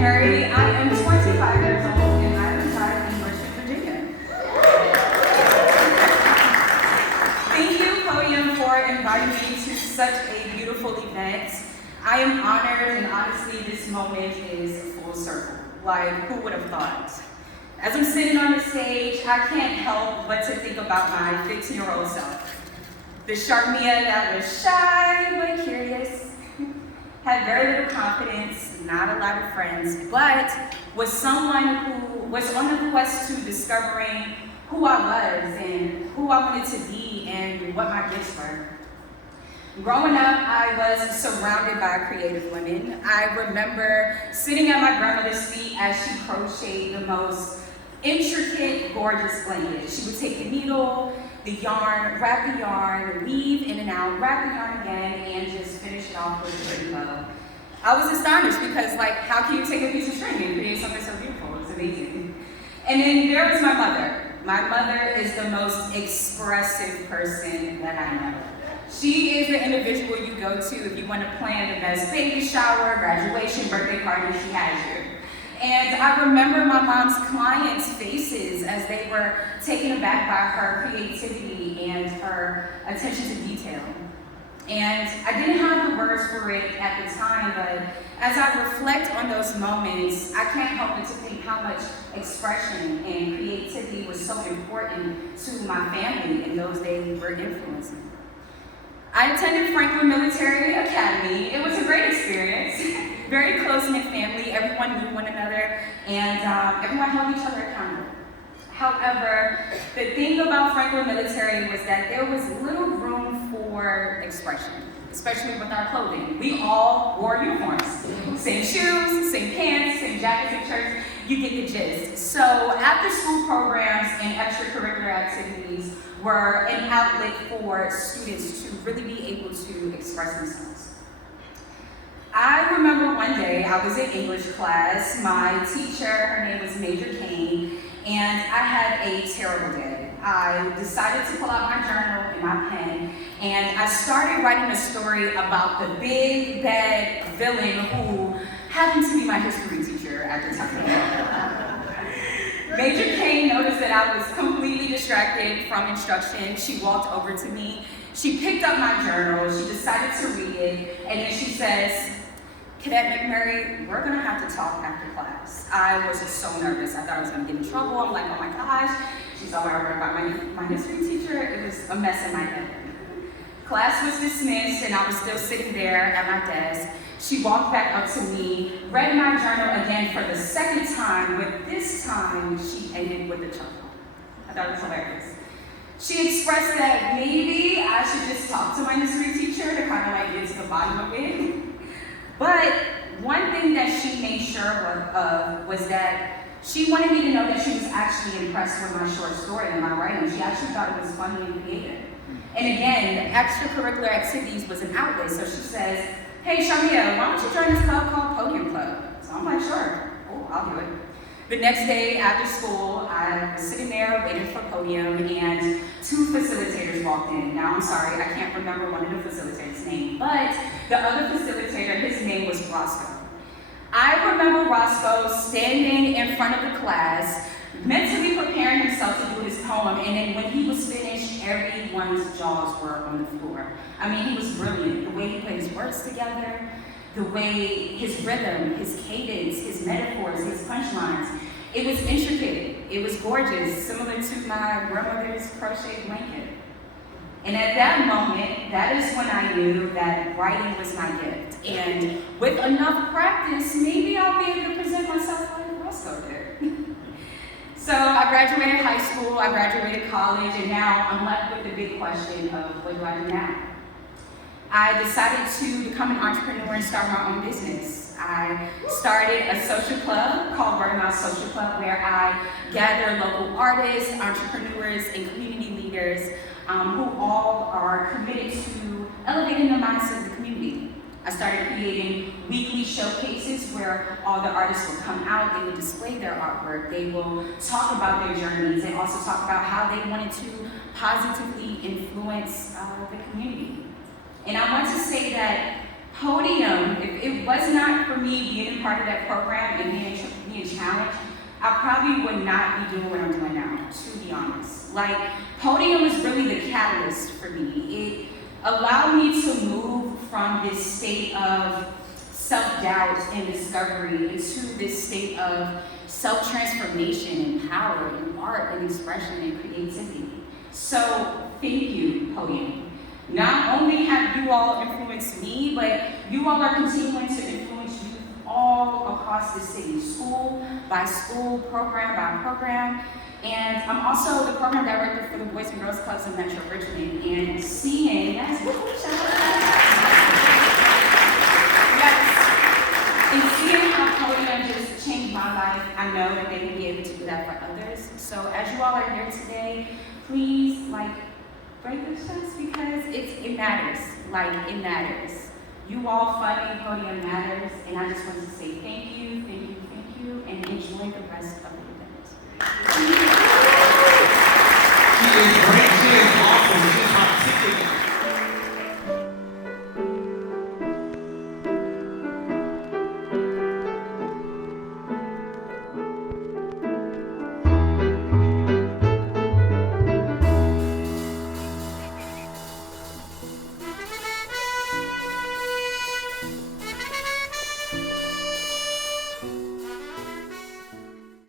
McMurray. I am 25 years old and I reside in Richmond, Virginia. Thank you, Podium, for inviting me to such a beautiful event. I am honored, and honestly, this moment is full circle. Like, who would have thought? As I'm sitting on the stage, I can't help but to think about my 15-year-old self. The Charmeya that was shy but curious, had very little confidence, not a lot of friends, but was someone who was on the quest to discovering who I was and who I wanted to be and what my gifts were. Growing up, I was surrounded by creative women. I remember sitting at my grandmother's feet as she crocheted the most intricate, gorgeous blanket. She would take the needle, the yarn, wrap the yarn, weave in and out, wrap the yarn again, and just finish it off with a pretty bow. I was astonished because, like, how can you take a piece of string and create something so beautiful? It's amazing. And then there was my mother. My mother is the most expressive person that I know. She is the individual you go to if you want to plan the best baby shower, graduation, birthday party. She has you. And I remember my mom's clients' faces as they were taken aback by her creativity and her attention to detail. And I didn't have the words for it at the time, but as I reflect on those moments, I can't help but to think how much expression and creativity was so important to my family and those they were influencing. I attended Franklin Military Academy. It was a great experience. Very close-knit family. Everyone knew one another, and everyone held each other accountable. However, the thing about Franklin Military was that there was little room for expression, especially with our clothing. We all wore uniforms. Same shoes, same pants, same jackets and shirts. You get the gist. So after-school programs and extracurricular activities were an outlet for students to really be able to express themselves. I remember one day I was in English class. My teacher, her name was Major Kane, and I had a terrible day. I decided to pull out my journal and my pen, and I started writing a story about the big bad villain who happened to be my history teacher at the time. Major Kane noticed that I was completely distracted from instruction. She walked over to me. She picked up my journal. She decided to read it. And then she says, "Cadet McMurray, we're going to have to talk after class." I was just so nervous. I thought I was going to get in trouble. I'm like, oh my gosh. She's all worried about my history teacher. It was a mess in my head. Class was dismissed, and I was still sitting there at my desk. She walked back up to me, read my journal again for the second time, but this time she ended with a chuckle. I thought it was hilarious. She expressed that maybe I should just talk to my history teacher to kind of like get to the bottom of it. But one thing that she made sure of was that she wanted me to know that she was actually impressed with my short story and my writing. She actually thought it was funny and creative. And again, the extracurricular activities was an outlet, so she says, "Hey, Charmeya, why don't you join this club called Podium Club?" So I'm like, sure, cool, I'll do it. The next day after school, I was sitting there waiting for Podium, and two facilitators walked in. Now, I'm sorry, I can't remember one of the facilitators' name, but the other facilitator, his name was Roscoe. I remember Roscoe standing in front of the class, mentally preparing himself to do his poem, and then when he was finished, everyone's jaws were on the floor. I mean, he was brilliant. The way he put his words together, the way his rhythm, his cadence, his metaphors, his punchlines, it was intricate, it was gorgeous, similar to my grandmother's crochet blanket. And at that moment, that is when I knew that writing was my gift. And with enough practice, maybe I'll be able to present myself like Roscoe did. So I graduated high school, I graduated college, and now I'm left with the big question of what do I do now? I decided to become an entrepreneur and start my own business. I started a social club called Word of Mouth Social Club, where I gather local artists, entrepreneurs, and community leaders who all are committed to elevating the mindset of the community. I started creating weekly showcases where all the artists would come out, they would display their artwork, they will talk about their journeys, and also talk about how they wanted to positively influence the community. And I want to say that Podium, if it was not for me being a part of that program and being challenged, I probably would not be doing what I'm doing now, to be honest. Like, Podium was really the catalyst for me. It allowed me to move from this state of self-doubt and discovery into this state of self-transformation and power and art and expression and creativity. So, thank you, Podium. Not only have you all influenced me, but you all are continuing to influence youth all across the city, school by school, program by program. And I'm also the program director for the Boys and Girls Clubs in Metro Richmond. And seeing, and seeing how Podium just changed my life, I know that they will be able to do that for others. So as you all are here today, please, break the chest because it matters. It matters. You all funding Podium matters, and I just want to say thank you.